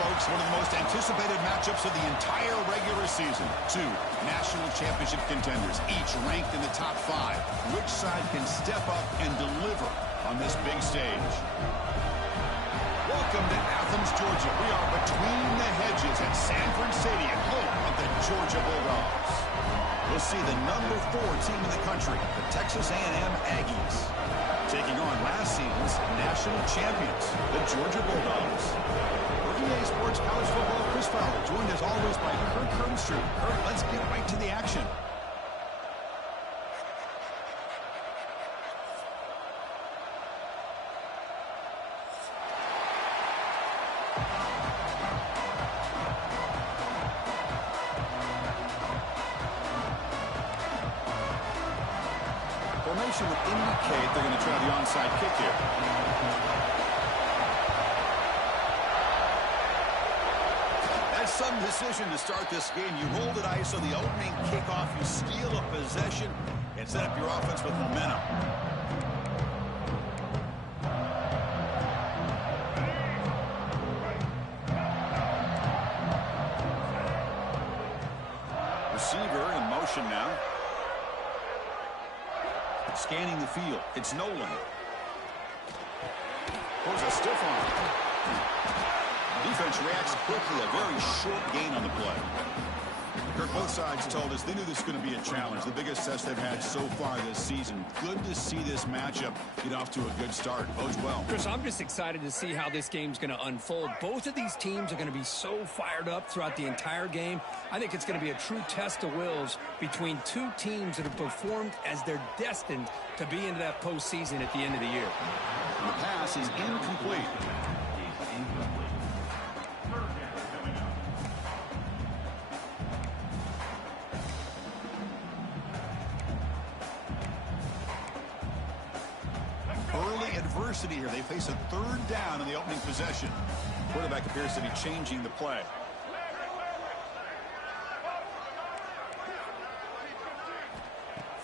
folks, one of the most anticipated matchups of the entire regular season. Two national championship contenders, each ranked in the top 5. Which side can step up and deliver on this big stage? Welcome to Athens, Georgia. We are between the hedges at Sanford Stadium, home of the Georgia Bulldogs. We'll see the number 4 team in the country, the Texas A&M Aggies, taking on last season's national champions, the Georgia Bulldogs. For EA Sports College Football, Chris Fowler, joined as always by Kirk Herbstreit. Kirk, let's get right to the action. Formation would indicate they're going to try the onside kick here. That's some decision to start this game. You roll the dice on the opening kickoff. You steal a possession and set up your offense with momentum. Receiver in motion now. Scanning the field. It's Nolan. Pulls a stiff arm. Defense reacts quickly. A very short gain on the play. Kirk, both sides told us they knew this was going to be a challenge. The biggest test they've had so far this season. Good to see this matchup get off to a good start. Bodes well. Chris, I'm just excited to see how this game's going to unfold. Both of these teams are going to be so fired up throughout the entire game. I think it's going to be a true test of wills between two teams that have performed as they're destined to be into that postseason at the end of the year. The pass is incomplete. Here. They face a third down in the opening possession. Quarterback appears to be changing the play.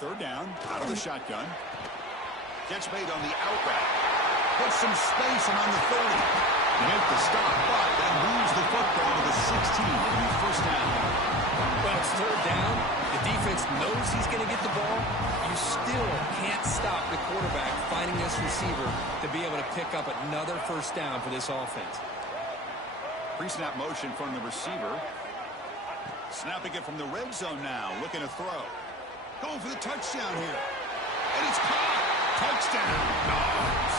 Third down, out of the shotgun. Catch made on the out route. Puts some space and on the 30. Make the stop, but then moves the football to the 16 for the first down. Well, it's third down. The defense knows he's going to get the ball. You still can't stop the quarterback finding this receiver to be able to pick up another first down for this offense. Pre-snap motion from the receiver. Snapping it from the red zone now. Looking to throw. Going for the touchdown here. And it's caught. Touchdown. Dogs.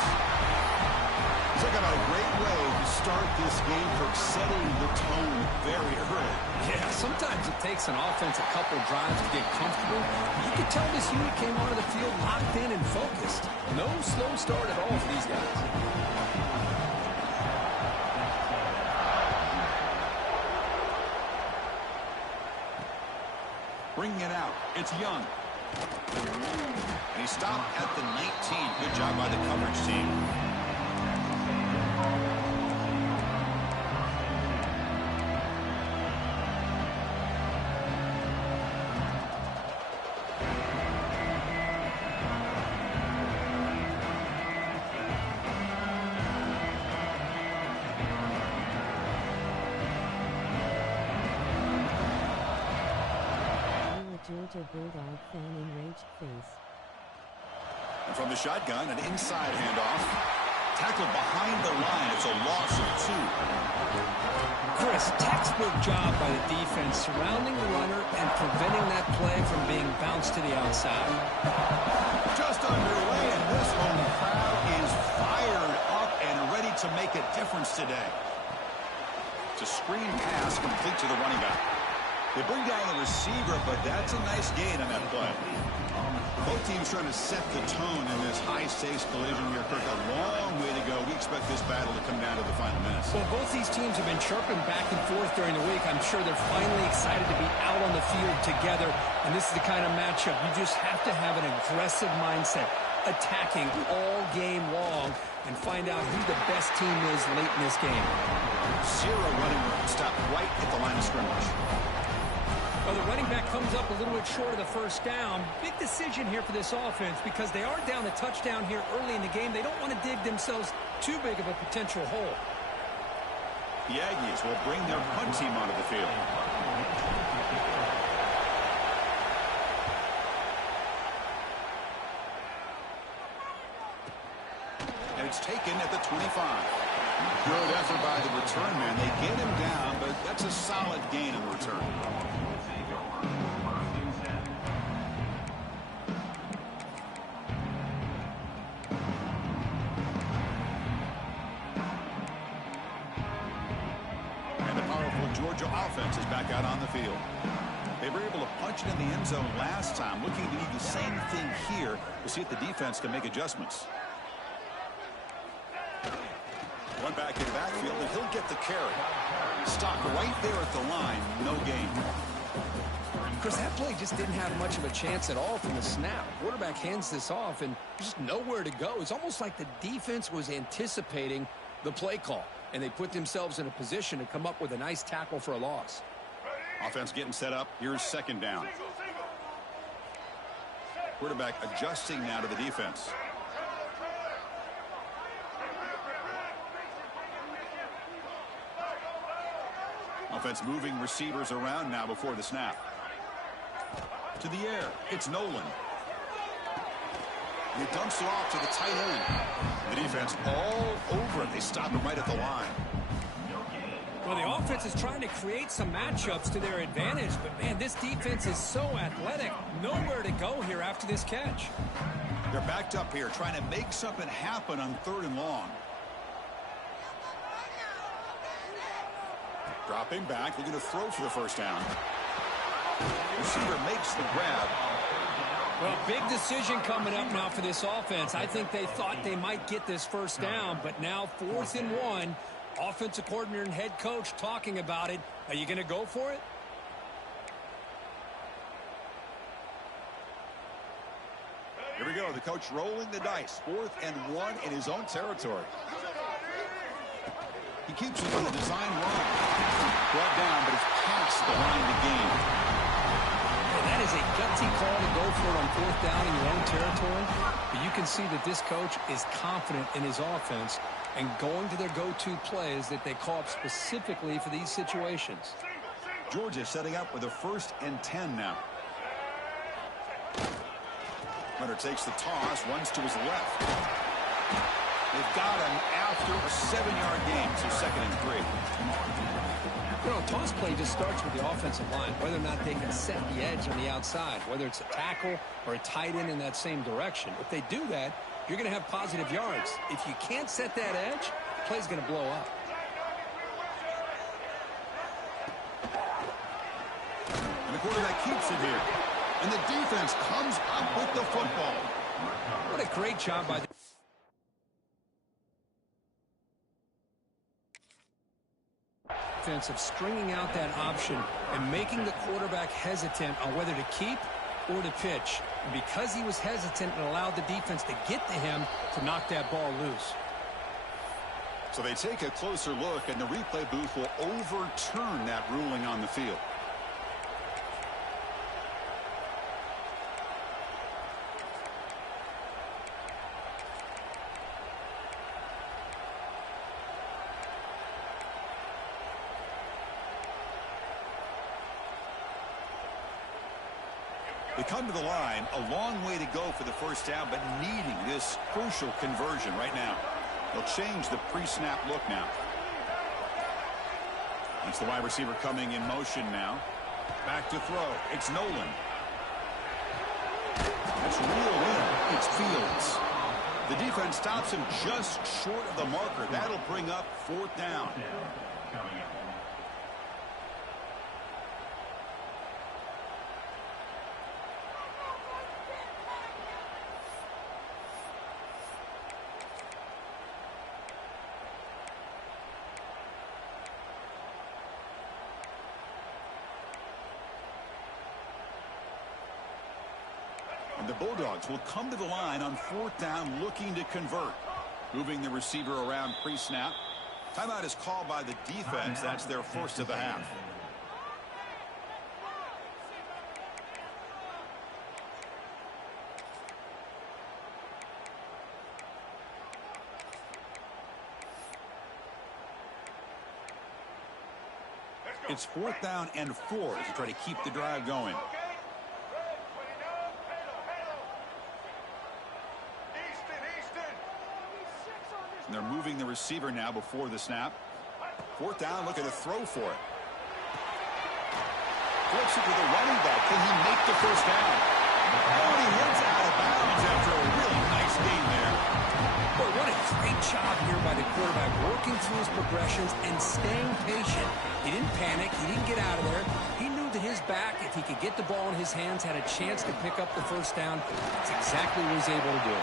Took out a great way to start this game for setting the tone very early. Yeah, sometimes it takes an offense a couple drives to get comfortable. You could tell this unit came onto the field locked in and focused. No slow start at all for these guys. Bringing it out. It's Young. And he stopped at the 19. Good job by the coverage team. Georgia Bulldog fan enraged face. And from the shotgun, an inside handoff. Tackled behind the line. It's a loss of 2. Chris, textbook job by the defense surrounding the runner and preventing that play from being bounced to the outside. Just underway, and this home crowd is fired up and ready to make a difference today. It's a screen pass complete to the running back. They bring down the receiver, but that's a nice gain on that play. Both teams trying to set the tone in this high-stakes collision here. Kirk, a long way to go. We expect this battle to come down to the final minutes. Well, both these teams have been chirping back and forth during the week. I'm sure they're finally excited to be out on the field together. And this is the kind of matchup you just have to have an aggressive mindset, attacking all game long, and find out who the best team is late in this game. Zero running room. Stop right at the line of scrimmage. Well, the running back comes up a little bit short of the first down. Big decision here for this offense because they are down a touchdown here early in the game. They don't want to dig themselves too big of a potential hole. The Aggies will bring their punt team onto the field. And it's taken at the 25. Good effort by the return man. They get him down, but that's a solid gain in return. Georgia offense is back out on the field. They were able to punch it in the end zone last time, looking to do the same thing here to see if the defense can make adjustments. One back in the backfield, and he'll get the carry. Stopped right there at the line, no gain. Chris, that play just didn't have much of a chance at all from the snap. Quarterback hands this off, and just nowhere to go. It's almost like the defense was anticipating the play call, and they put themselves in a position to come up with a nice tackle for a loss. Offense getting set up. Here's second down. Quarterback adjusting now to the defense. Offense moving receivers around now before the snap. To the air. It's Nolan. He dumps it off to the tight end. The defense all over it. They stop him right at the line. Well, the offense is trying to create some matchups to their advantage, but, man, this defense is so athletic. Nowhere to go here after this catch. They're backed up here trying to make something happen on 3rd and long. Dropping back. Looking to throw for the first down. Receiver makes the grab. Well, big decision coming up now for this offense. I think they thought they might get this first down, but now 4th and 1. Offensive coordinator and head coach talking about it. Are you going to go for it? Here we go. The coach rolling the dice. 4th and 1 in his own territory. He keeps it on the design run. Brought down, but it's past the line to gain. Well, that is a gutsy call to go for it on 4th down in your own territory. But you can see that this coach is confident in his offense and going to their go-to plays that they call up specifically for these situations. Georgia setting up with a 1st and 10 now. Runner takes the toss, runs to his left. They've got him after a 7-yard gain, so 2nd and 3. You know, toss play just starts with the offensive line, whether or not they can set the edge on the outside, whether it's a tackle or a tight end in that same direction. If they do that, you're going to have positive yards. If you can't set that edge, the play's going to blow up. And the quarterback keeps it here. And the defense comes up with the football. What a great job by the defense of stringing out that option and making the quarterback hesitant on whether to keep or to pitch. And because he was hesitant, and allowed the defense to get to him to knock that ball loose. So they take a closer look, and the replay booth will overturn that ruling on the field. They come to the line, a long way to go for the first down, but needing this crucial conversion right now. They'll change the pre-snap look now. It's the wide receiver coming in motion now. Back to throw. It's Nolan. That's reeled in. It's Fields. The defense stops him just short of the marker. That'll bring up 4th down. The Bulldogs will come to the line on 4th down looking to convert. Moving the receiver around pre-snap. Timeout is called by the defense. That's their first of the half. It's 4th down and 4 to try to keep the drive going. And they're moving the receiver now before the snap. 4th down, looking to throw for it. Flips it to the running back. Can he make the first down? Oh, and he heads out of bounds after a really nice gain there. Boy, what a great job here by the quarterback, working through his progressions and staying patient. He didn't panic. He didn't get out of there. He knew that his back, if he could get the ball in his hands, had a chance to pick up the first down. That's exactly what he was able to do.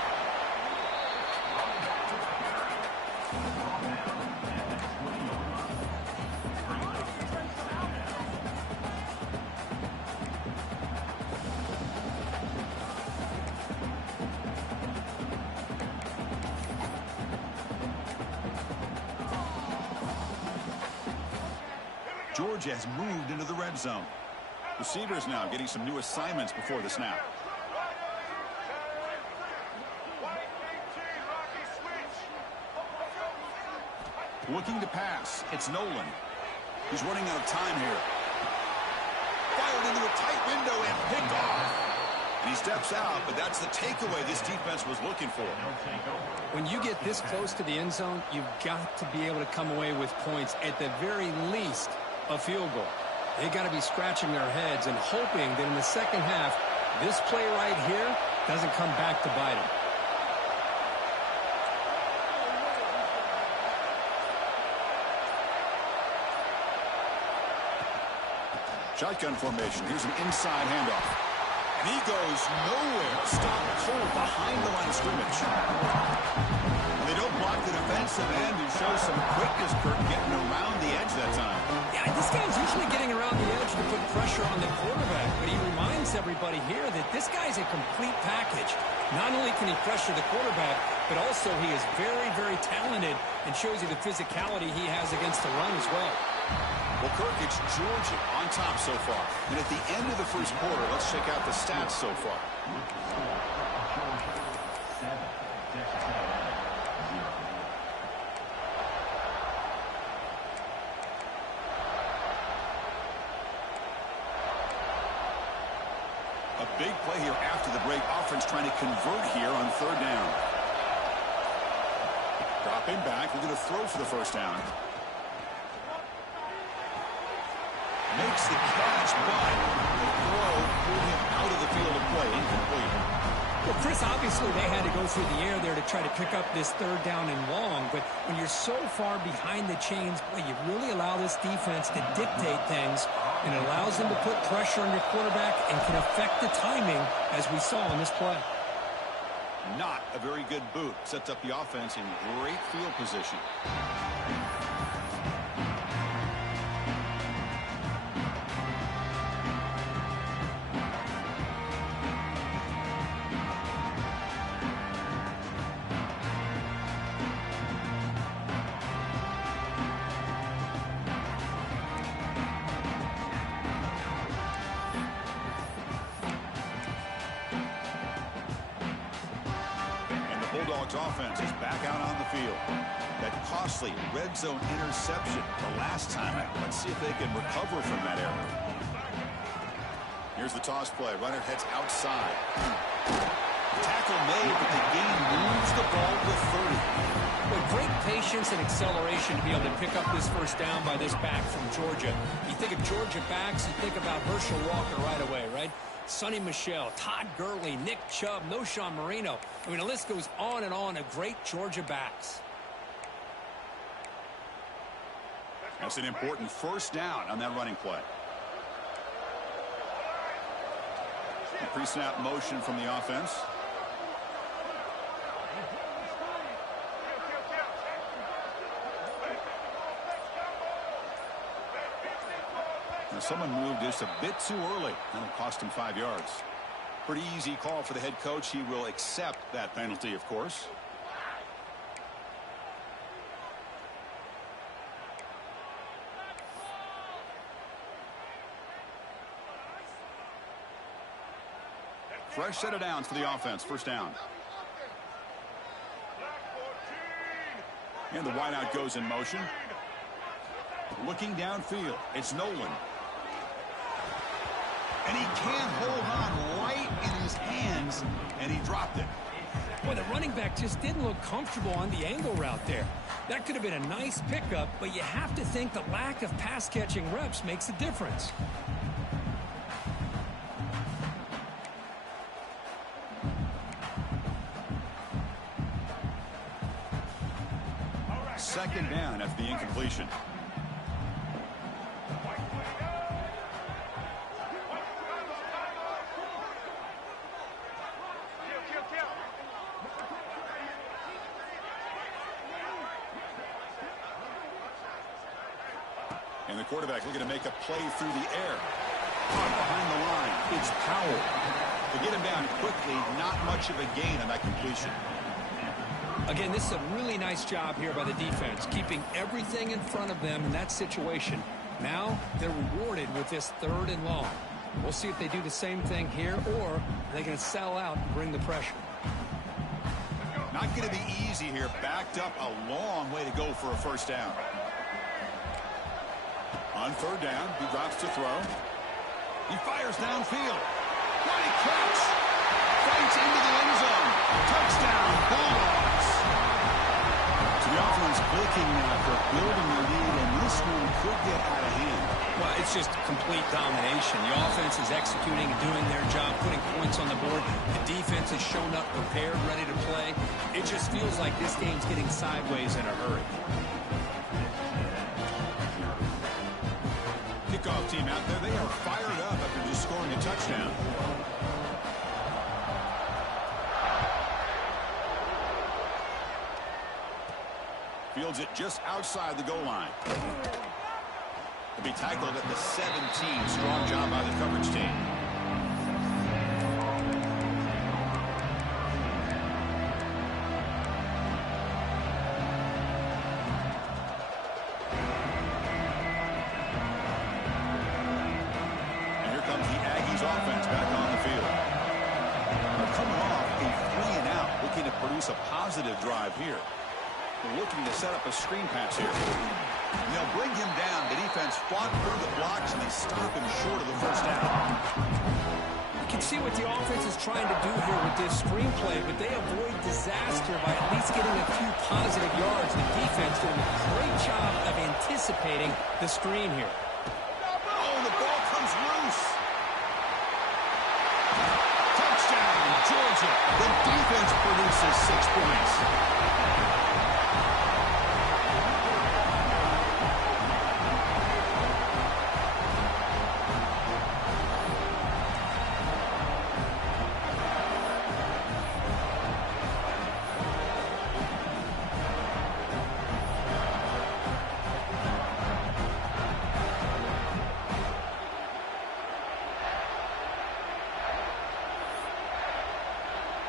Georgia has moved into the red zone. Receivers now getting some new assignments before the snap. Looking to pass. It's Nolan. He's running out of time here. Fired into a tight window and picked off. And he steps out, but that's the takeaway this defense was looking for. When you get this close to the end zone, you've got to be able to come away with points, at the very least a field goal. They got to be scratching their heads and hoping that in the second half, this play right here doesn't come back to bite them. Shotgun formation. Here's an inside handoff. And he goes nowhere. Stopped cold behind the line of scrimmage. And they don't block the defensive end and show some quickness, Kirk, getting around the edge that time. Yeah, this guy's usually getting around the edge to put pressure on the quarterback, but he reminds everybody here that this guy's a complete package. Not only can he pressure the quarterback, but also he is very, very talented and shows you the physicality he has against the run as well. Well, Kirk, it's Georgia on top so far. And at the end of the first quarter, let's check out the stats so far. A big play here after the break. Offense trying to convert here on 3rd down. Dropping back. We're going to throw for the first down. Makes the catch, but the throw pulled him out of the field of play. Incomplete. Well, Chris, obviously they had to go through the air there to try to pick up this 3rd down and long, but when you're so far behind the chains, boy, you really allow this defense to dictate things, and it allows them to put pressure on your quarterback and can affect the timing, as we saw in this play. Not a very good boot. Sets up the offense in great field position. Bulldogs offense is back out on the field. That costly red zone interception the last time out. Let's see if they can recover from that error. Here's the toss play. Runner heads outside. Tackle made, but the game moves the ball to 30. With great patience and acceleration to be able to pick up this first down by this back from Georgia. You think of Georgia backs, you think about Herschel Walker right away, right? Sonny Michel, Todd Gurley, Nick Chubb, Noshawn Marino. I mean, the list goes on and on of great Georgia backs. That's an important first down on that running play. Pre-snap motion from the offense. Now someone moved just a bit too early. That'll cost him 5 yards. Pretty easy call for the head coach. He will accept that penalty, of course. Fresh set of downs for the offense. First down. And the wideout goes in motion. Looking downfield, it's Nolan. And he can't hold on right in his hands, and he dropped it. Boy, the running back just didn't look comfortable on the angle route there. That could have been a nice pickup, but you have to think the lack of pass-catching reps makes a difference. Second down after the incompletion. And the quarterback looking to make a play through the air. Behind the line, it's Powell. To get him down quickly, not much of a gain on that completion. Again, this is a really nice job here by the defense, keeping everything in front of them in that situation. Now they're rewarded with this 3rd and long. We'll see if they do the same thing here, or they're going to sell out and bring the pressure. Not going to be easy here. Backed up a long way to go for a first down. On 3rd down, he drops to throw. He fires downfield. What a catch! Fights into the end zone. Touchdown, Bulldogs. So the offense clicking now for building the lead, and this one could get out of hand. Well, it's just complete domination. The offense is executing and doing their job, putting points on the board. The defense has shown up prepared, ready to play. It just feels like this game's getting sideways in a hurry. Kickoff team out there, they are fired up after just scoring a touchdown. Fields it just outside the goal line. To be tackled at the 17. Strong job by the coverage team. And here comes the Aggies offense back on the field. They're coming off a 3 and out, looking to produce a positive drive here. They're looking to set up a screen pass here. They'll bring him down. The defense fought through the blocks, and they stop him short of the first down. You can see what the offense is trying to do here with this screenplay, but they avoid disaster by at least getting a few positive yards. The defense doing a great job of anticipating the screen here. Oh, the ball comes loose. Touchdown, Georgia. The defense produces 6 points.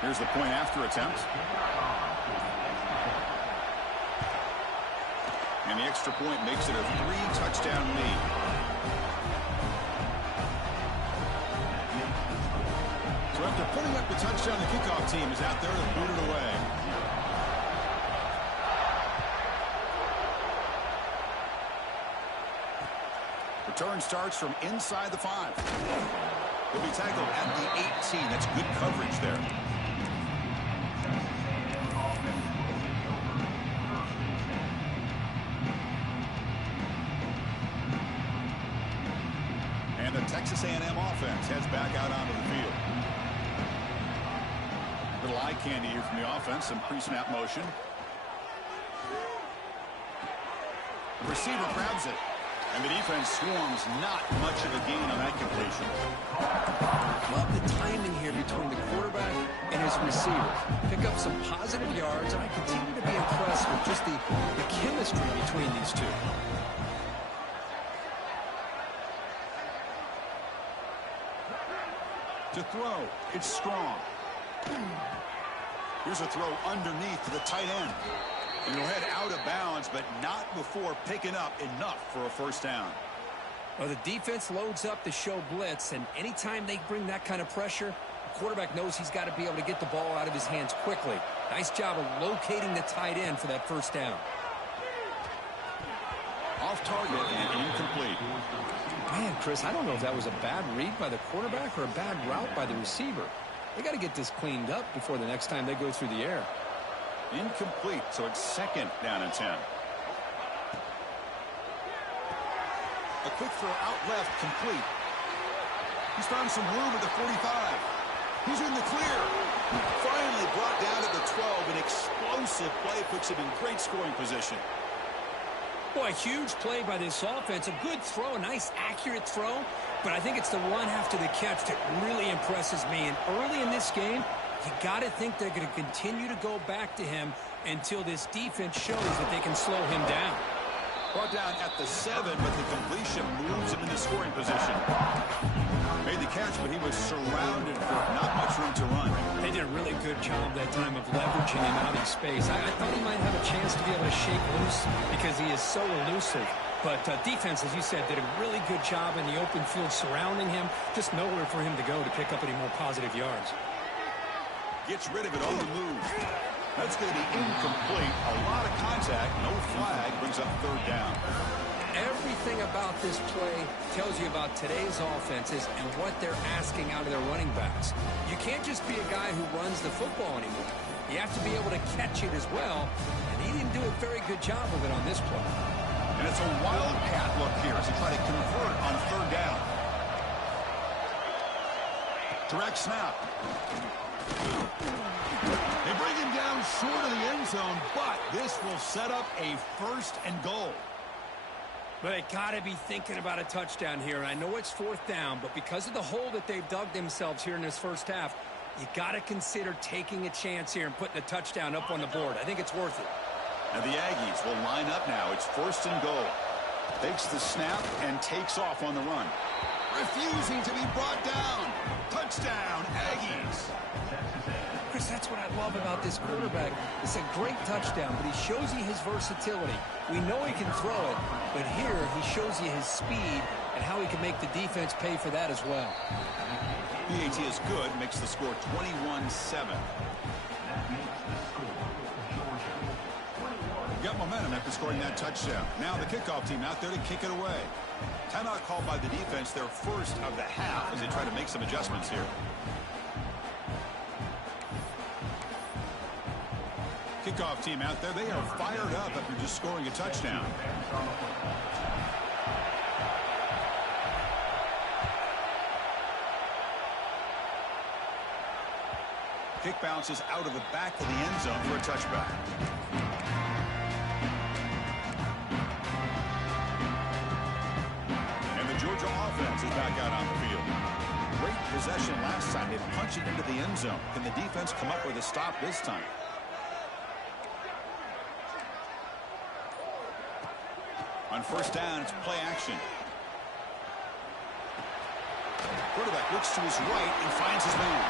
Here's the point after attempt. And the extra point makes it a 3-touchdown lead. So after putting up the touchdown, the kickoff team is out there to boot it away. Return starts from inside the 5. He'll be tackled at the 18. That's good coverage there. And the Texas A&M offense heads back out onto the field. Little eye candy here from the offense. Some pre-snap motion. The receiver grabs it. And the defense swarms. Not much of a gain on that completion. Love the timing here between the quarterback and his receiver. Pick up some positive yards, and I continue to be impressed with just the chemistry between these two. To throw, it's Strong. Here's a throw underneath to the tight end. And he'll head out of bounds, but not before picking up enough for a first down. Well, the defense loads up to show blitz, and anytime they bring that kind of pressure, the quarterback knows he's got to be able to get the ball out of his hands quickly. Nice job of locating the tight end for that first down. Off target and incomplete. Man, Chris, I don't know if that was a bad read by the quarterback or a bad route by the receiver. They got to get this cleaned up before the next time they go through the air. Incomplete, so it's 2nd down and 10. A quick throw out left, complete. He's found some room at the 45. He's in the clear. Finally brought down at the 12. An explosive play puts him in great scoring position. Boy, huge play by this offense. A good throw, a nice accurate throw. But I think it's the run after the catch that really impresses me. And early in this game, you got to think they're going to continue to go back to him until this defense shows that they can slow him down. Brought down at the 7, but the completion moves him into scoring position. Made the catch, but he was surrounded for not much room to run. They did a really good job that time of leveraging him out in space. I thought he might have a chance to be able to shake loose because he is so elusive. But defense, as you said, did a really good job in the open field surrounding him. Just nowhere for him to go to pick up any more positive yards. Gets rid of it on the move. That's going to be incomplete. A lot of contact, no flag, brings up 3rd down. Everything about this play tells you about today's offenses and what they're asking out of their running backs. You can't just be a guy who runs the football anymore. You have to be able to catch it as well, and he didn't do a very good job of it on this play. And it's a wildcat look here as he tries to convert on 3rd down. Direct snap. They bring him down short of the end zone, but this will set up a 1st and goal. But they got to be thinking about a touchdown here. And I know it's 4th down, but because of the hole that they've dug themselves here in this first half, you got to consider taking a chance here and putting a touchdown up on the board. I think it's worth it. And the Aggies will line up now. It's 1st and goal. Takes the snap and takes off on the run. Refusing to be brought down. Touchdown, Aggies. Chris, that's what I love about this quarterback. It's a great touchdown, but he shows you his versatility. We know he can throw it, but here he shows you his speed and how he can make the defense pay for that as well. PAT is good, makes the score 21-7. Got momentum after scoring that touchdown. Now the kickoff team out there to kick it away. Timeout called by the defense, their first of the half as they try to make some adjustments here. Kickoff team out there, they are fired up after just scoring a touchdown. Kick bounces out of the back of the end zone for a touchback. And the Georgia offense is back out on the field. Great possession last time. They punch it into the end zone. Can the defense come up with a stop this time? On 1st down, it's play action. Quarterback looks to his right and finds his man.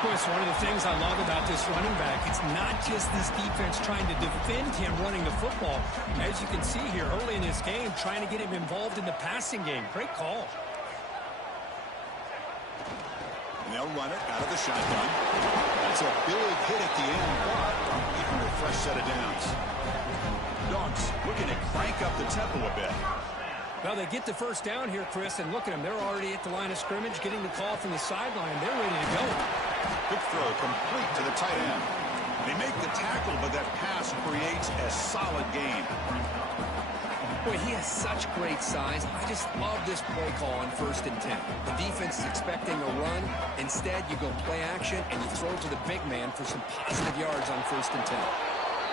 Boy, it's one of the things I love about this running back. It's not just this defense trying to defend him running the football. As you can see here early in this game, trying to get him involved in the passing game. Great call. And they'll run it out of the shotgun. That's a big hit at the end, but even with a fresh set of downs. Dogs looking to crank up the tempo a bit. Well, they get the 1st down here, Chris, and look at them. They're already at the line of scrimmage, getting the call from the sideline. They're ready to go. Quick throw complete to the tight end. They make the tackle, but that pass creates a solid gain. Boy, he has such great size. I just love this play call on 1st and 10. The defense is expecting a run. Instead, you go play action, and you throw to the big man for some positive yards on 1st and 10.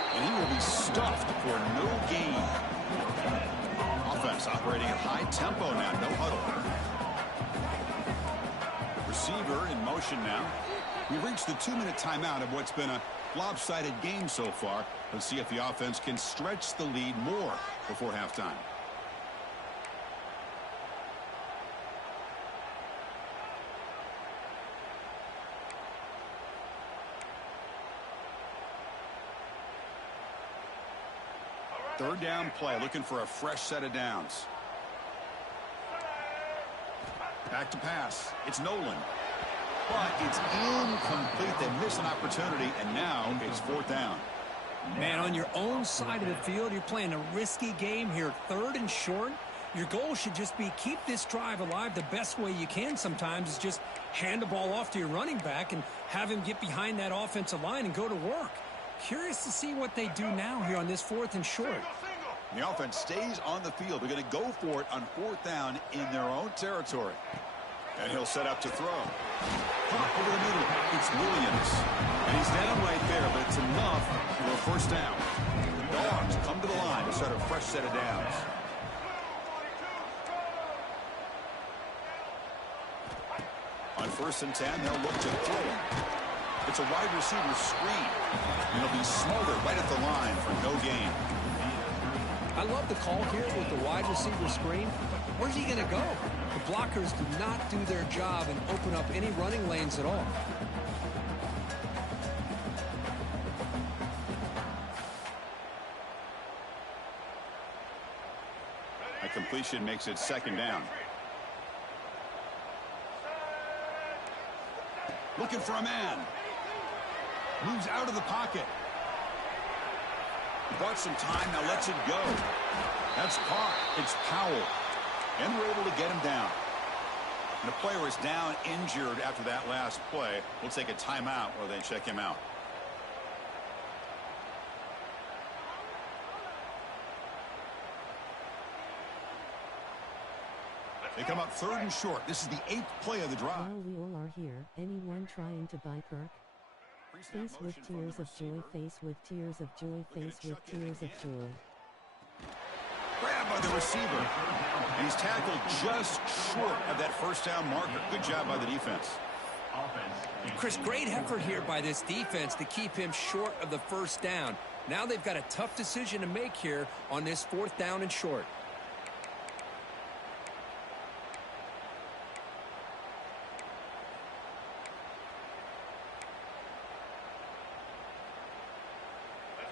And he will be stuffed for no gain. Offense operating at high tempo now, no huddle. Receiver in motion now. We've reached the 2-minute timeout of what's been a lopsided game so far. Let's see if the offense can stretch the lead more before halftime. Third down play, looking for a fresh set of downs. Back to pass. It's Nolan. But it's incomplete. They miss an opportunity, and now it's 4th down. Man, on your own side of the field, you're playing a risky game here. 3rd and short. Your goal should just be keep this drive alive. The best way you can sometimes is just hand the ball off to your running back and have him get behind that offensive line and go to work. Curious to see what they do now here on this 4th and short. The offense stays on the field. They're going to go for it on 4th down in their own territory. And he'll set up to throw. Caught over the middle. It's Williams. And he's down right there, but it's enough for a 1st down. The Dogs come to the line to start a fresh set of downs. On 1st and 10, they'll look to throw. It's a wide receiver screen. And it'll be smothered right at the line for no gain. I love the call here with the wide receiver screen. Where's he going to go? The blockers do not do their job and open up any running lanes at all. A completion makes it 2nd down. Looking for a man. Moves out of the pocket. Bought some time, now lets it go. That's caught. It's Powell. And we're able to get him down. And the player is down injured after that last play. We'll take a timeout while they check him out. They come up 3rd and short. This is the 8th play of the drive. While we all are here, anyone trying to buy Kirk? Face with tears of joy, face with tears of joy, face with tears of joy. Grabbed by the receiver. And he's tackled just short of that 1st down marker. Good job by the defense. Chris, great effort here by this defense to keep him short of the 1st down. Now they've got a tough decision to make here on this 4th down and short.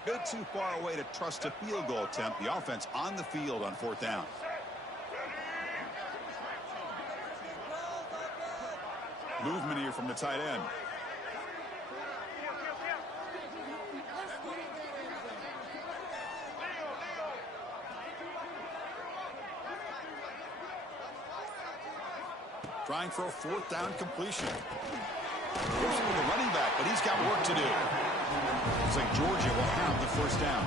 Bit too far away to trust a field goal attempt. The offense on the field on 4th down. Movement here from the tight end. Trying for a 4th down completion. Goes with the running back, but he's got work to do. Looks like Georgia will have the 1st down.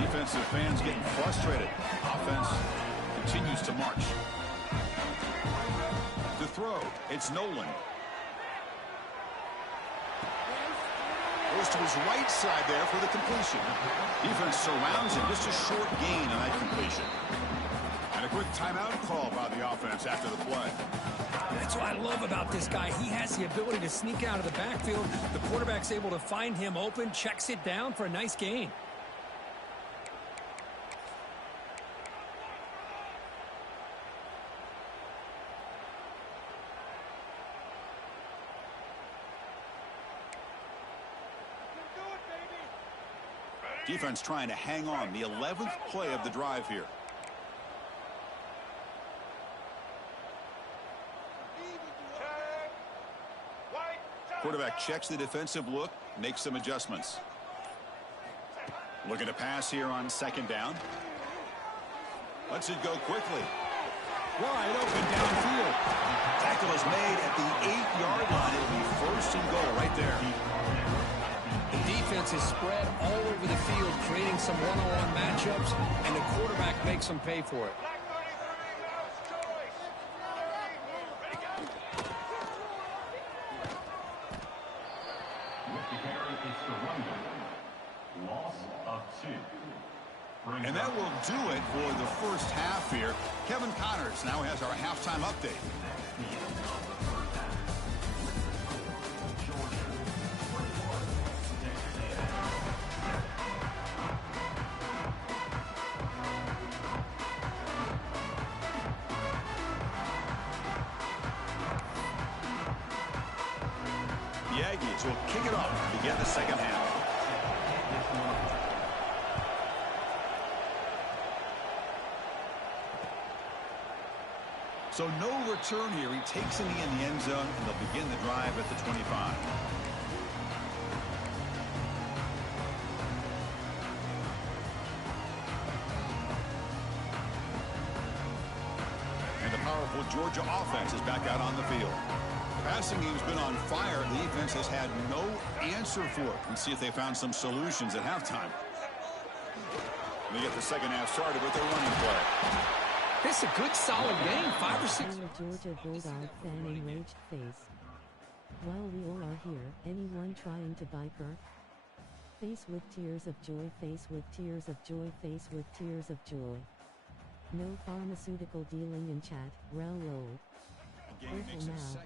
Defensive fans getting frustrated. Offense continues to march. To throw, it's Nolan. Goes to his right side there for the completion. Defense surrounds him. Just a short gain on that completion. And a quick timeout call by the offense after the play. That's what I love about this guy. He has the ability to sneak out of the backfield. The quarterback's able to find him open, checks it down for a nice gain. Defense trying to hang on. The 11th play of the drive here. Quarterback checks the defensive look, makes some adjustments. Looking to pass here on 2nd down. Lets it go quickly. Wide open downfield. Tackle is made at the 8-yard line. It'll be 1st and goal right there. The defense is spread all over the field, creating some one-on-one matchups, and the quarterback makes them pay for it. And that will do it for the 1st half here. Kevin Connors now has our halftime update. The Aggies will kick it off to begin the 2nd half. So no return here. He takes it in the end zone, and they'll begin the drive at the 25. powerful Georgia offense is back out on the field. Passing game's been on fire. The defense has had no answer for it. Let's see if they found some solutions at halftime. They get the second half started with their running play. This is a good, solid game. 5 or 6. I'm a Georgia Bulldog fan enraged face. While we all are here, anyone trying to buy Kirk? Face with tears of joy, face with tears of joy, face with tears of joy. No pharmaceutical dealing in chat, row lol. Careful now.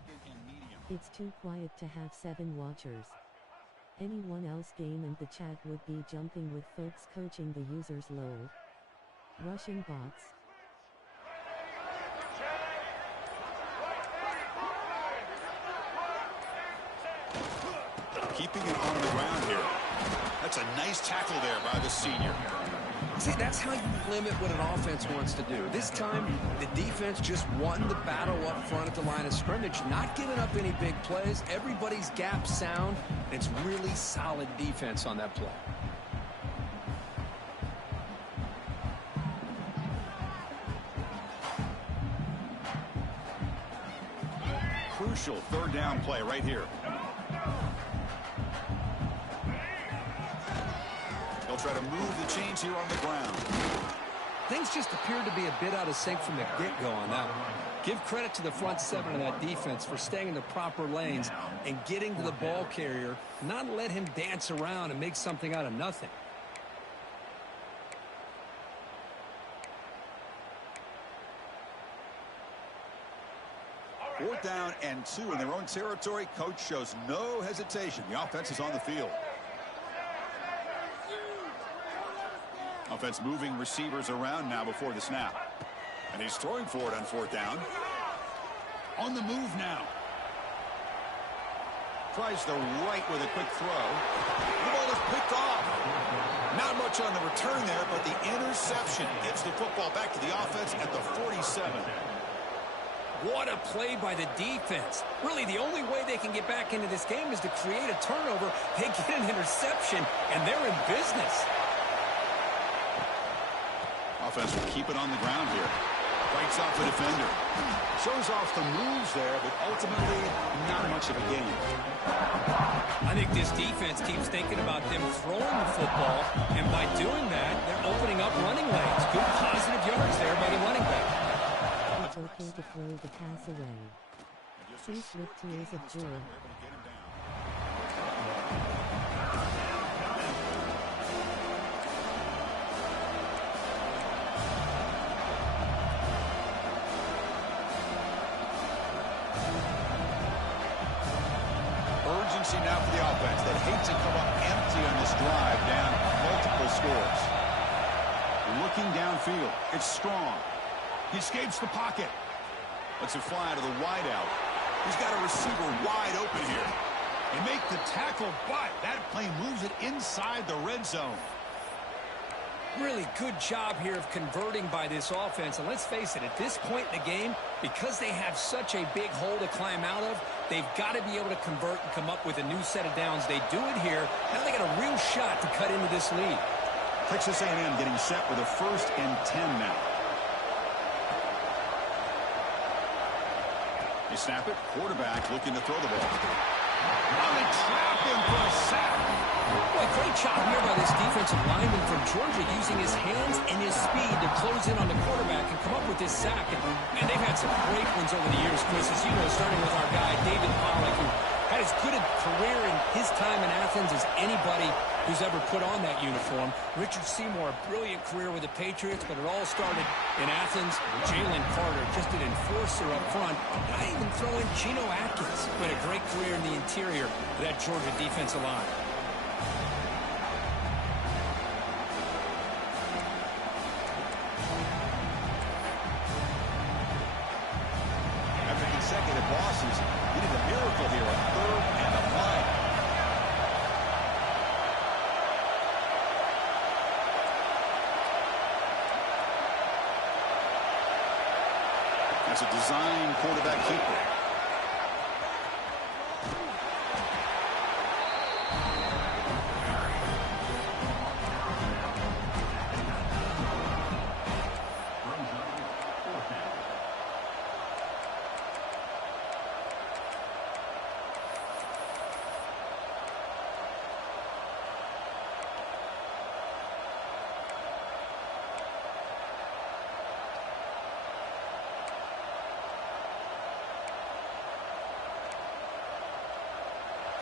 It's too quiet to have 7 watchers. Anyone else game in the chat would be jumping with folks coaching the users lol. Russian bots. Keeping it on the ground here. That's a nice tackle there by the senior. See, that's how you limit what an offense wants to do. This time, the defense just won the battle up front at the line of scrimmage, not giving up any big plays. Everybody's gap sound. It's really solid defense on that play. Crucial third down play right here. They'll try to move the chains here on the ground. Things just appeared to be a bit out of sync from the get-go on that one. Give credit to the front 7 of that defense for staying in the proper lanes and getting to the ball carrier, not let him dance around and make something out of nothing. Fourth down and 2 in their own territory. Coach shows no hesitation. The offense is on the field. Offense moving receivers around now before the snap. And he's throwing for it on fourth down. On the move now. Tries the right with a quick throw. The ball is picked off. Not much on the return there, but the interception gets the football back to the offense at the 47. What a play by the defense. Really, the only way they can get back into this game is to create a turnover. They get an interception, and they're in business. Offense will keep it on the ground here. Fights off the defender. Shows off the moves there, but ultimately not much of a gain. I think this defense keeps thinking about them throwing the football, and by doing that, they're opening up running lanes. Good positive yards there by the running back. It's okay to throw the pass away. Face with tears of joy. Urgency now for the offense. They hate to come up empty on this drive, down multiple scores. Looking downfield. It's Strong. He escapes the pocket. Lets it fly to the wideout. He's got a receiver wide open here. They make the tackle, but that play moves it inside the red zone. Really good job here of converting by this offense. And let's face it, at this point in the game, because they have such a big hole to climb out of, they've got to be able to convert and come up with a new set of downs. They do it here. Now they got a real shot to cut into this lead. Texas A&M getting set with a 1st and 10 now. They snap it. Quarterback looking to throw the ball. Oh, they trap him for a sack. Boy, great job here by this defensive lineman from Georgia using his hands and his speed to close in on the quarterback and come up with this sack. And, man, they've had some great ones over the years, Chris, as you know, starting with our guy, David Pollack, who had as good a career in his time in Athens as anybody who's ever put on that uniform. Richard Seymour, a brilliant career with the Patriots, but it all started in Athens. Jalen Carter, just an enforcer up front. And I even throw in Geno Atkins, who had a great career in the interior of that Georgia defensive line. After consecutive losses, he did a miracle here on 3rd and a mile. That's a design quarterback keeper.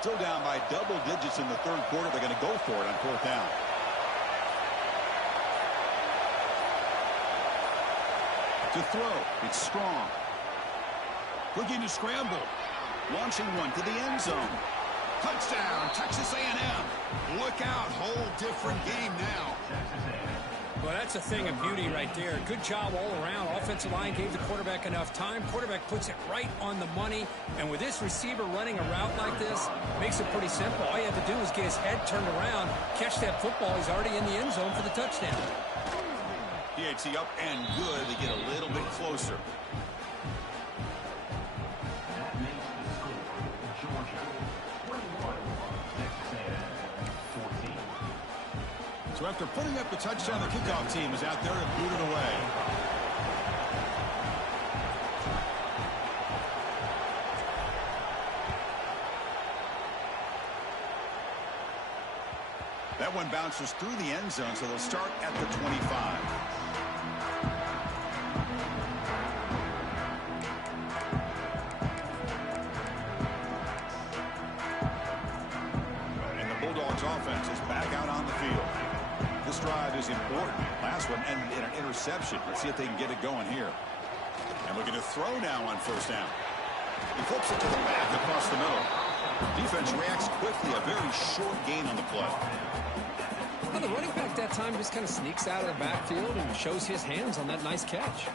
Still down by double digits in the third quarter. They're going to go for it on fourth down. To throw, it's Strong. Looking to scramble. Launching one to the end zone. Touchdown, Texas A&M. Look out, whole different game now. Well, that's a thing of beauty right there. Good job all around. Offensive line gave the quarterback enough time. Quarterback puts it right on the money. And with this receiver running a route like this, makes it pretty simple. All you have to do is get his head turned around, catch that football. He's already in the end zone for the touchdown. PAT up and good. They get a little bit closer. So after putting up the touchdown, the kickoff team is out there to boot it away. That one bounces through the end zone, so they'll start at the 25. And the Bulldogs offense is back out on the field. This drive is important. Last one ended in an interception. Let's see if they can get it going here. And looking to throw now on first down. He flips it to the back across the middle. Defense reacts quickly. A very short gain on the play. Well, the running back that time just kind of sneaks out of the backfield and shows his hands on that nice catch.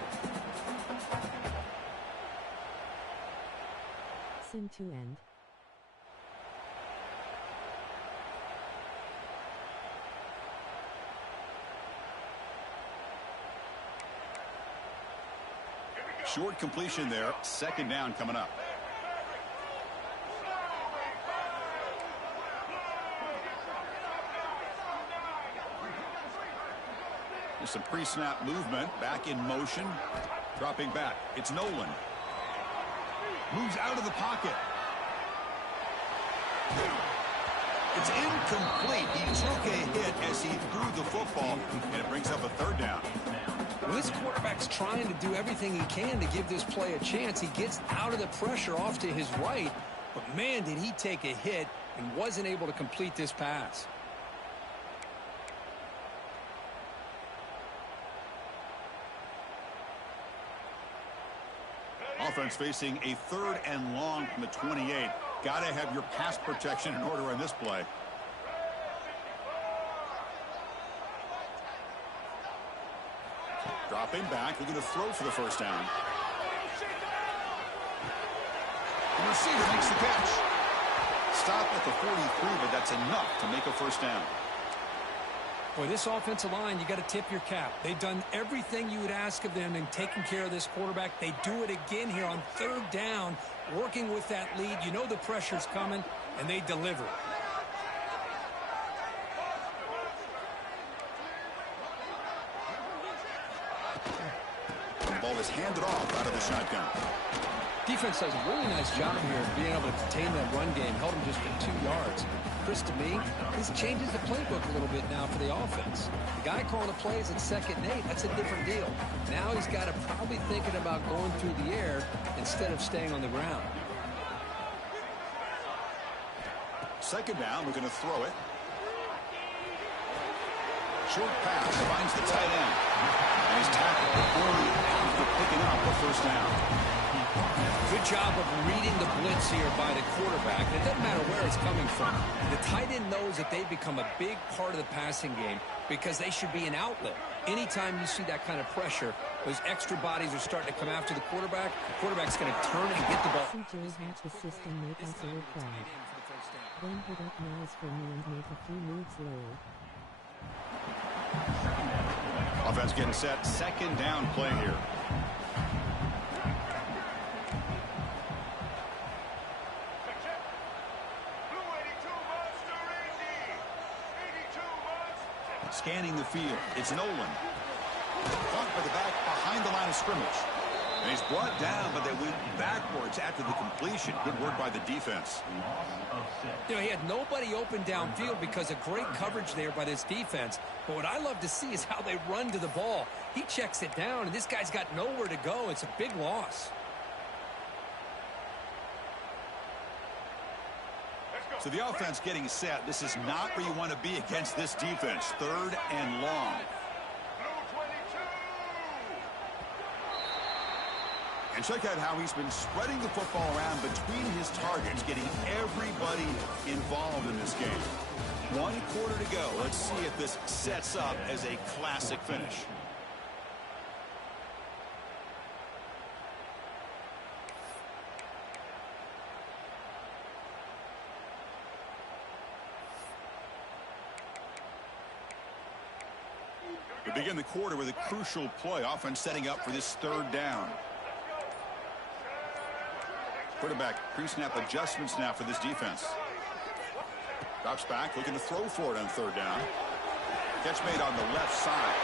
Sim to end. Short completion there. Second down coming up. There's some pre-snap movement. Back in motion. Dropping back. It's Nolan. Moves out of the pocket. It's incomplete. He took a hit as he threw the football, and it brings up a third down. Well, this quarterback's trying to do everything he can to give this play a chance. He gets out of the pressure off to his right, but man, did he take a hit and wasn't able to complete this pass. Offense facing a third and long from the 28. Got to have your pass protection in order on this play. Dropping back, looking to throw for the first down. The receiver makes the catch. Stop at the 43, but that's enough to make a first down. Boy, this offensive line, you got to tip your cap. They've done everything you would ask of them in taking care of this quarterback. They do it again here on third down, working with that lead. You know the pressure's coming, and they deliver. The ball is handed off out of the shotgun. Defense does a really nice job here of being able to contain that run game. Held him just for 2 yards. Chris, to me, this changes the playbook a little bit now for the offense. The guy calling the plays at 2nd and 8, that's a different deal. Now he's got to probably thinking about going through the air instead of staying on the ground. Second down, we're going to throw it. Short pass finds the tight end. And he's tackled early after picking up the first down. Good job of reading the blitz here by the quarterback. It doesn't matter where it's coming from. The tight end knows that they've become a big part of the passing game because they should be an outlet. Anytime you see that kind of pressure, those extra bodies are starting to come after the quarterback's going to turn and get the ball. CJ hacked the system, make us all proud. Then hit up nice for me and make a few moves low. Offense getting set. Second down play here. Scanning the field. It's Nolan. Caught by the back behind the line of scrimmage. And he's brought down, but they went backwards after the completion. Good work by the defense. You know, he had nobody open downfield because of great coverage there by this defense. But what I love to see is how they run to the ball. He checks it down, and this guy's got nowhere to go. It's a big loss. Let's go. So the offense getting set. This is not where you want to be against this defense. 3rd and long. And check out how he's been spreading the football around between his targets, getting everybody involved in this game. 1 quarter to go. Let's see if this sets up as a classic finish. We begin the quarter with a crucial play. Offense setting up for this 3rd down. Quarterback pre-snap adjustments now for this defense. Drops back, looking to throw for it on 3rd down. Catch made on the left side.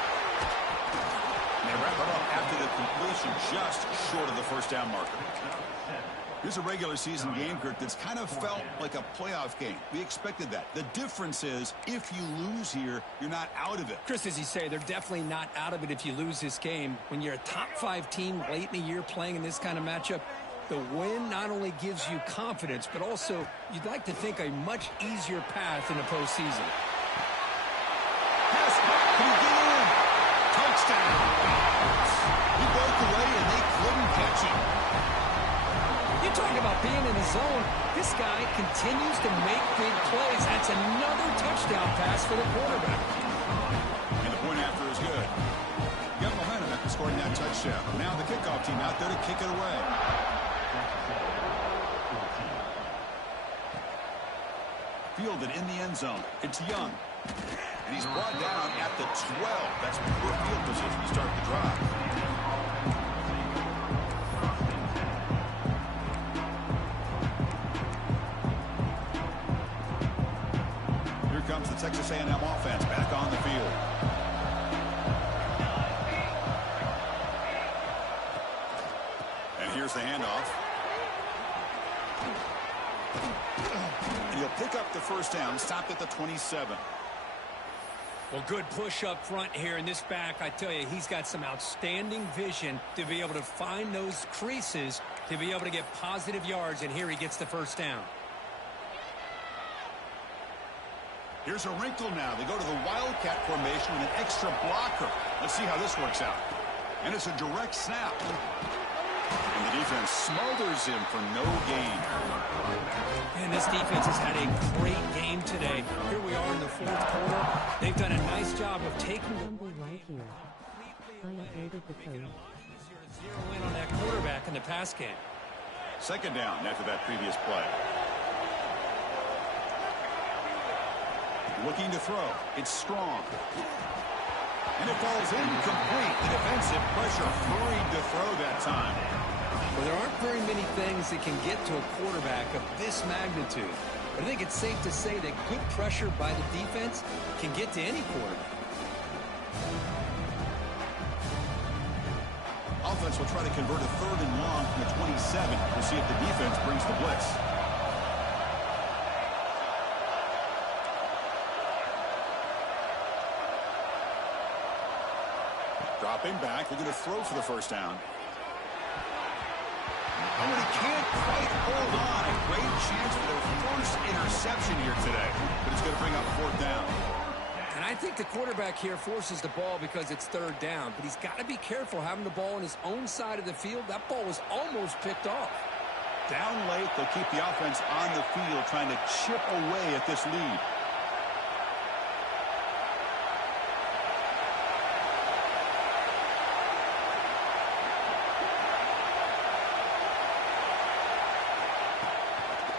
And they wrap it up after the completion, just short of the 1st down marker. Here's a regular season game, Kurt, that's kind of felt like a playoff game. We expected that. The difference is, if you lose here, you're not out of it. Chris, as you say, they're definitely not out of it if you lose this game. When you're a top 5 team late in the year playing in this kind of matchup, the win not only gives you confidence, but also you'd like to think a much easier path in the postseason. Pass back, can he get in? Touchdown. He broke away and they couldn't catch him. You talk about being in the zone. This guy continues to make big plays. That's another touchdown pass for the quarterback. And the point after is good. Got momentum after scoring that touchdown. Now the kickoff team out there to kick it away. Fielded in the end zone. It's Young. And he's brought down at the 12. That's poor field position to start the drive. Here comes the Texas A&M offense back on the field. And here's the handoff. And he'll pick up the 1st down, stopped at the 27. Well, good push up front here in this back. I tell you, he's got some outstanding vision to be able to find those creases, to be able to get positive yards, and here he gets the 1st down. Here's a wrinkle now. They go to the Wildcat formation with an extra blocker. Let's see how this works out. And it's a direct snap. And the defense smothers him for no gain. And this defense has had a great game today. Here we are in the 4th quarter. They've done a nice job of taking the Rumble right here. I uploaded the code. zero in on that quarterback in the pass game. 2nd down after that previous play. Looking to throw. It's Strong. And it falls incomplete. The defensive pressure hurried to throw that time. Well, there aren't very many things that can get to a quarterback of this magnitude. But I think it's safe to say that good pressure by the defense can get to any quarterback. Offense will try to convert a 3rd and long from the 27. We'll see if the defense brings the blitz. Dropping back, they're going to throw for the 1st down. Oh, and he can't quite hold on. A great chance for their 1st interception here today. But it's going to bring up 4th down. And I think the quarterback here forces the ball because it's 3rd down. But he's got to be careful having the ball on his own side of the field. That ball was almost picked off. Down late, they'll keep the offense on the field trying to chip away at this lead.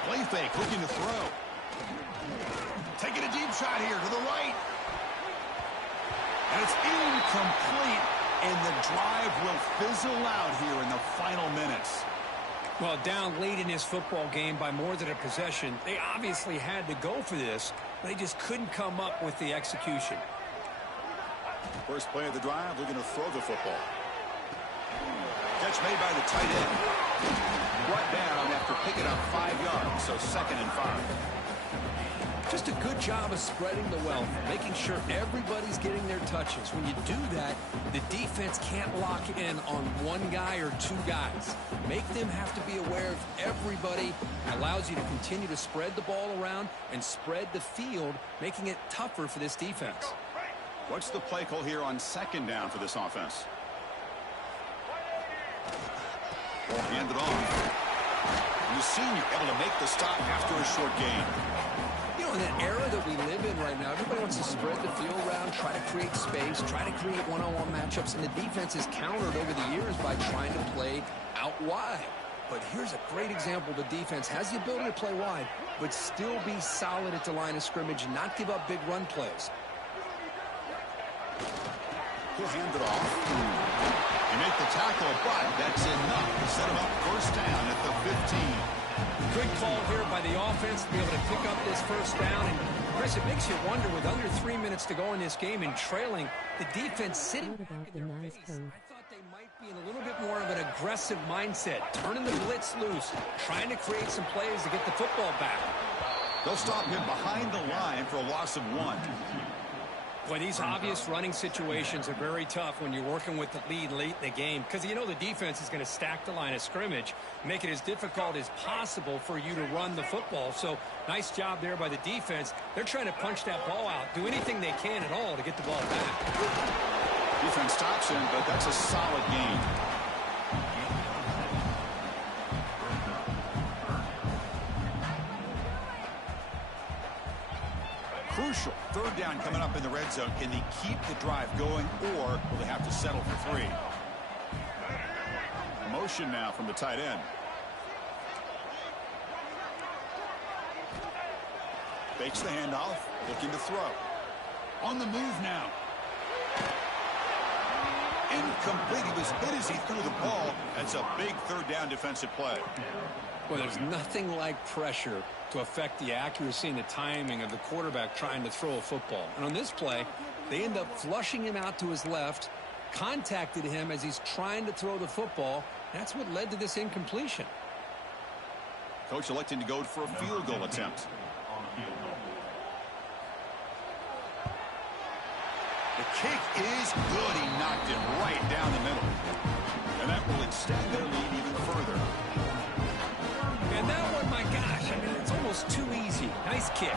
Play fake, looking to throw. Taking a deep shot here to the right. And it's incomplete, and the drive will fizzle out here in the final minutes. Well, down late in this football game by more than a possession, they obviously had to go for this. They just couldn't come up with the execution. First play of the drive, looking to throw the football. Catch made by the tight end. Brought down after picking up 5 yards, so 2nd and 5. Just a good job of spreading the wealth, making sure everybody's getting their touches. When you do that, the defense can't lock in on one guy or two guys. Make them have to be aware of everybody. It allows you to continue to spread the ball around and spread the field, making it tougher for this defense. What's the play call here on second down for this offense? Hand it off. And the senior able to make the stop after a short gain. You know, in that era that we live in right now, everybody wants to spread the field around, try to create space, try to create one-on-one matchups, and the defense is countered over the years by trying to play out wide. But here's a great example. The defense has the ability to play wide, but still be solid at the line of scrimmage and not give up big run plays. He'll hand it off. He make the tackle, but that's enough to set him up first down at the 15. Good call here by the offense to be able to pick up this first down. And, Chris, it makes you wonder, with under 3 minutes to go in this game and trailing, the defense sitting What about the nice face. curve? I thought they might be in a little bit more of an aggressive mindset, turning the blitz loose, trying to create some plays to get the football back. They'll stop him behind the line for a loss of 1. Well, these obvious running situations are very tough when you're working with the lead late in the game, because you know the defense is going to stack the line of scrimmage, make it as difficult as possible for you to run the football. So nice job there by the defense. They're trying to punch that ball out, do anything they can at all to get the ball back. Defense stops him, but that's a solid gain. Crucial third down coming up in the red zone. Can they keep the drive going, or will they have to settle for 3? Motion now from the tight end. Fakes the handoff, looking to throw. On the move now. Incomplete. He was hit as he threw the ball. That's a big third down defensive play. Well, there's nothing like pressure to affect the accuracy and the timing of the quarterback trying to throw a football. And on this play, they end up flushing him out to his left, contacted him as he's trying to throw the football. That's what led to this incompletion. Coach electing to go for a field goal attempt. The kick is good. He knocked it right down the middle. And that will extend their lead even further. And that one, my gosh, I mean, it's almost too easy. Nice kick.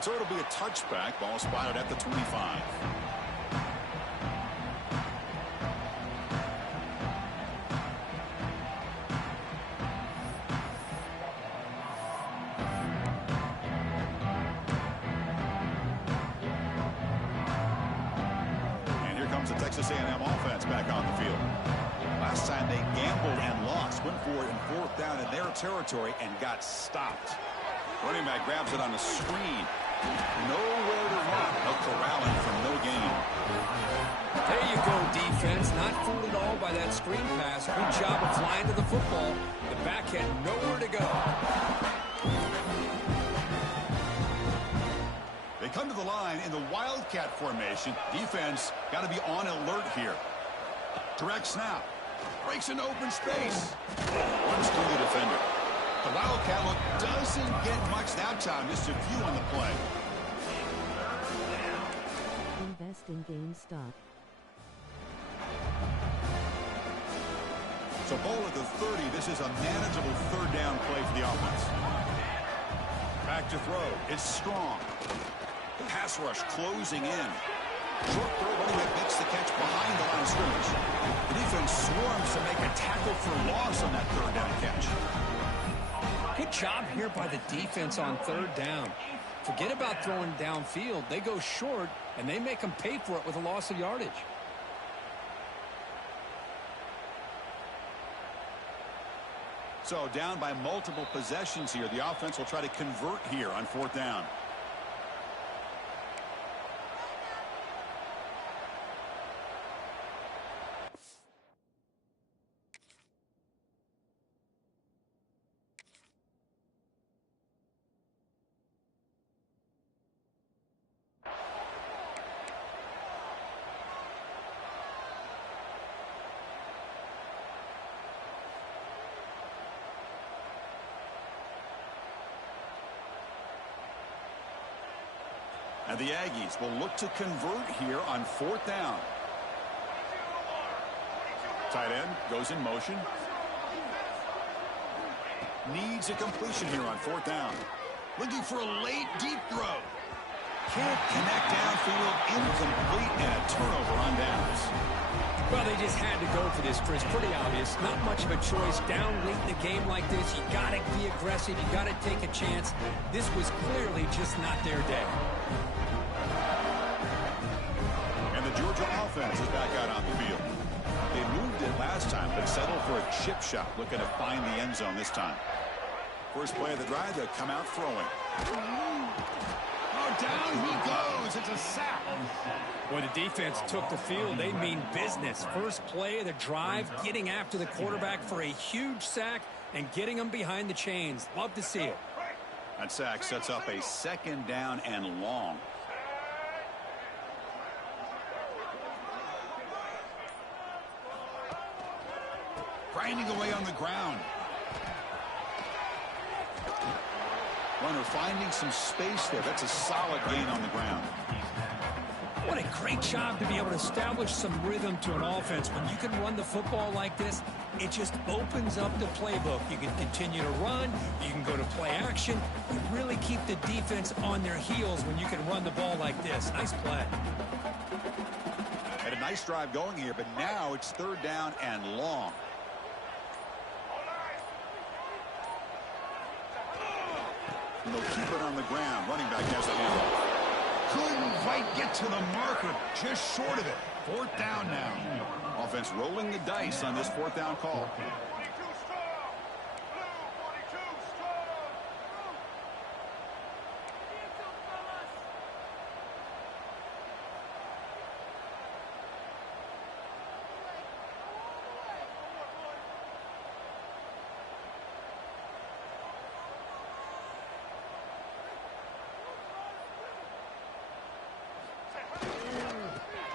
So it'll be a touchback. Ball spotted at the 25. The Texas A&M offense back on the field. Last time they gambled and lost. Went for it in fourth down in their territory and got stopped. Running back grabs it on the screen. Nowhere to run. No corralling from no gain. There you go, defense. Not fooled at all by that screen pass. Good job of flying to the football. The back had nowhere to go. They come to the line in the Wildcat formation. Defense got to be on alert here. Direct snap. Breaks into open space. Runs through the defender. The Wildcat look doesn't get much that time. Just a few on the play. Invest in GameStop. So ball at the 30. This is a manageable third down play for the offense. Back to throw. It's Strong. The pass rush closing in. Short throw, running back makes the catch behind the line of scrimmage. The defense swarms to make a tackle for loss on that third down catch. Good job here by the defense on third down. Forget about throwing downfield. They go short, and they make them pay for it with a loss of yardage. So down by multiple possessions here. The offense will try to convert here on fourth down. And the Aggies will look to convert here on 4th down. Tight end goes in motion. Needs a completion here on 4th down. Looking for a late deep throw. Can't connect downfield, incomplete, and a turnover on downs. Well, they just had to go for this, Chris. Pretty obvious. Not much of a choice. Down late in the game like this, you got to be aggressive. You got to take a chance. This was clearly just not their day. And the Georgia offense is back out on the field. They moved it last time, but settled for a chip shot, looking to find the end zone this time. First play of the drive, they'll come out throwing. Oh, down he goes. It's a sack. When the defense took the field, they mean business. First play of the drive, getting after the quarterback for a huge sack and getting him behind the chains. Love to see it. That sack sets up a 2nd down and long. Grinding away on the ground. Runner finding some space there. That's a solid gain on the ground. What a great job to be able to establish some rhythm to an offense. When you can run the football like this, it just opens up the playbook. You can continue to run. You can go to play action. You really keep the defense on their heels when you can run the ball like this. Nice play. Had a nice drive going here, but now it's 3rd down and long. And they'll keep it on the ground. Running back has the handoff. Couldn't quite get to the marker. Just short of it. 4th down now. Offense rolling the dice on this 4th down call.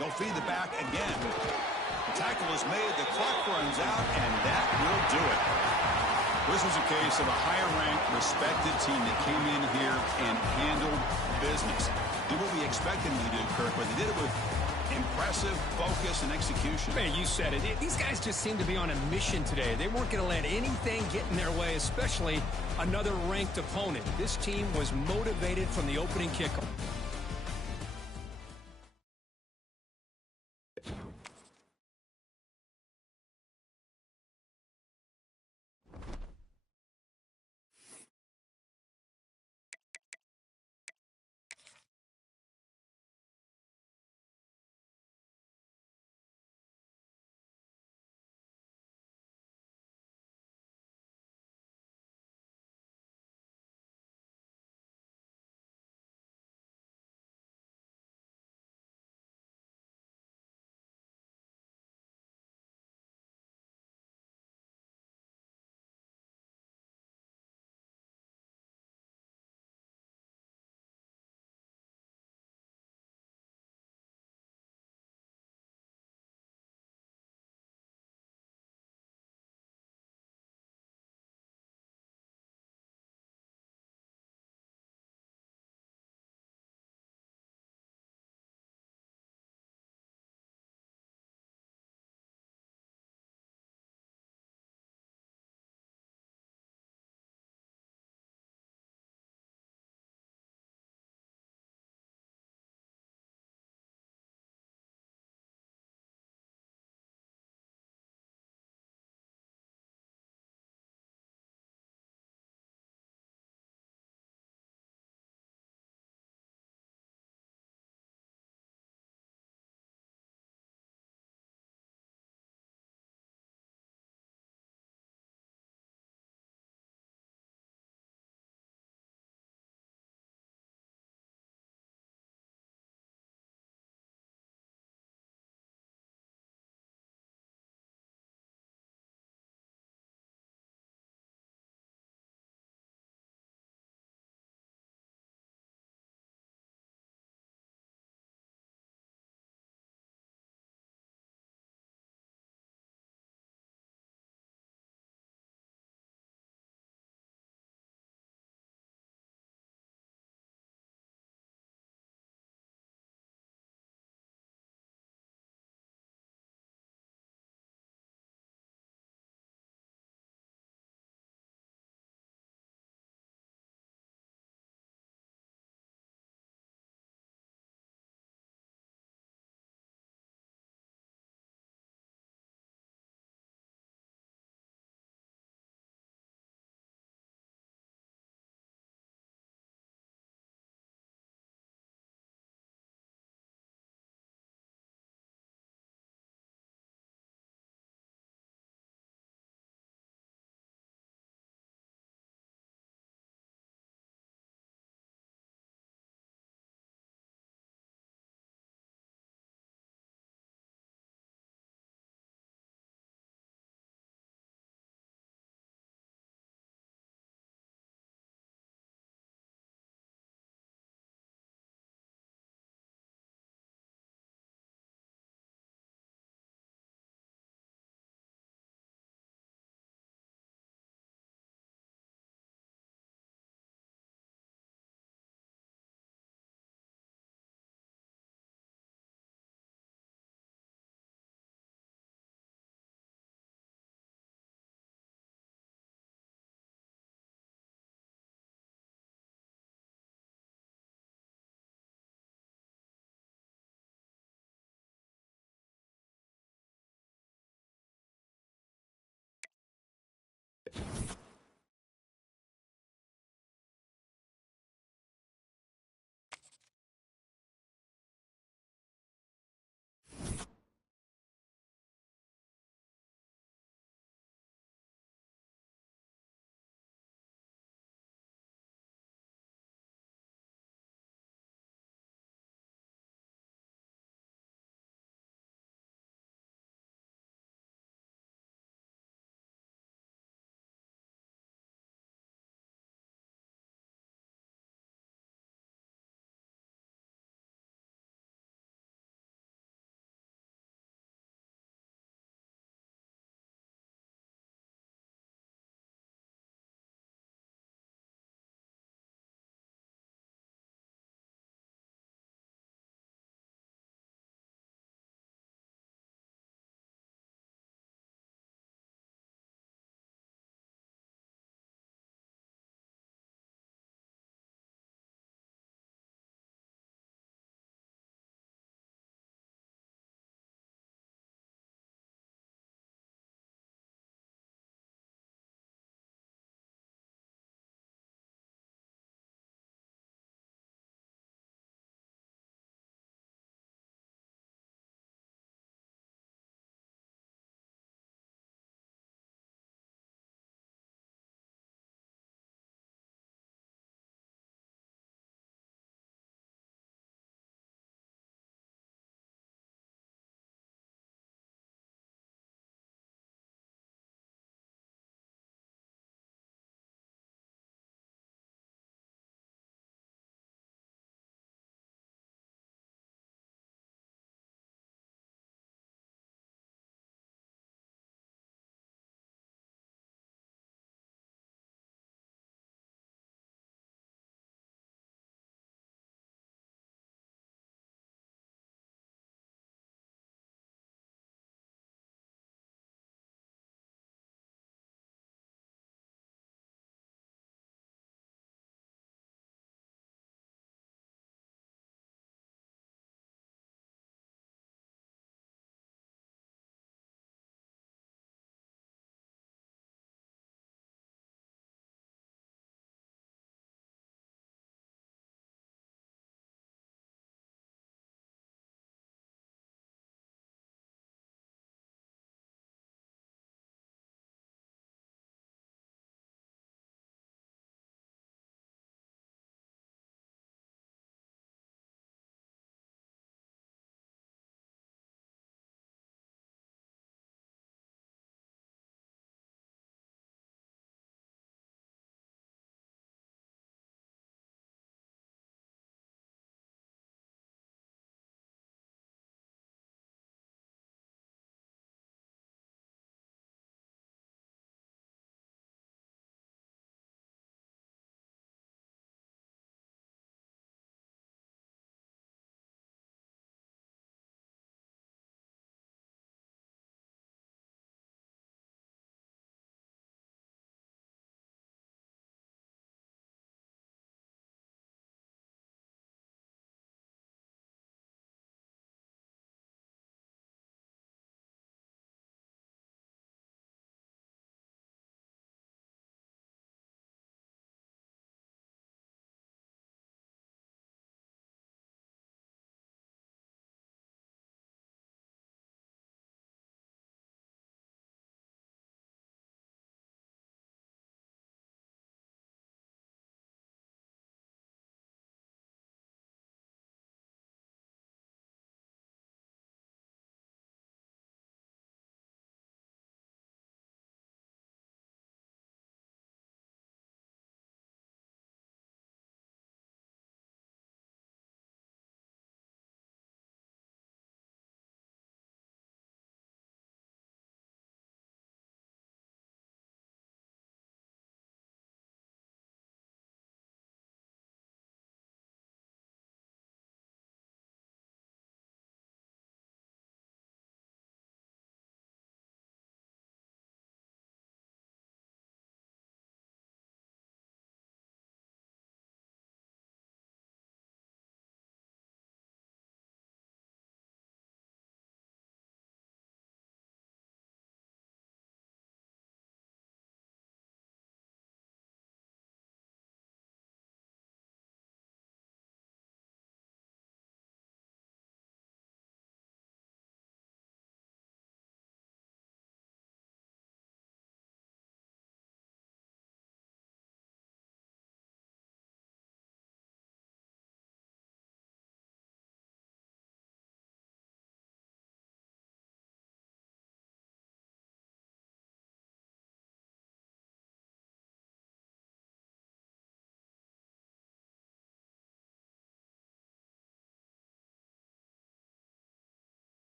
They'll feed the back again. The tackle is made, the clock runs out, and that will do it. This was a case of a higher-ranked, respected team that came in here and handled business. Did what we expected them to do, Kirk, but they did it with impressive focus and execution. Man, you said it. These guys just seem to be on a mission today. They weren't going to let anything get in their way, especially another ranked opponent. This team was motivated from the opening kickoff.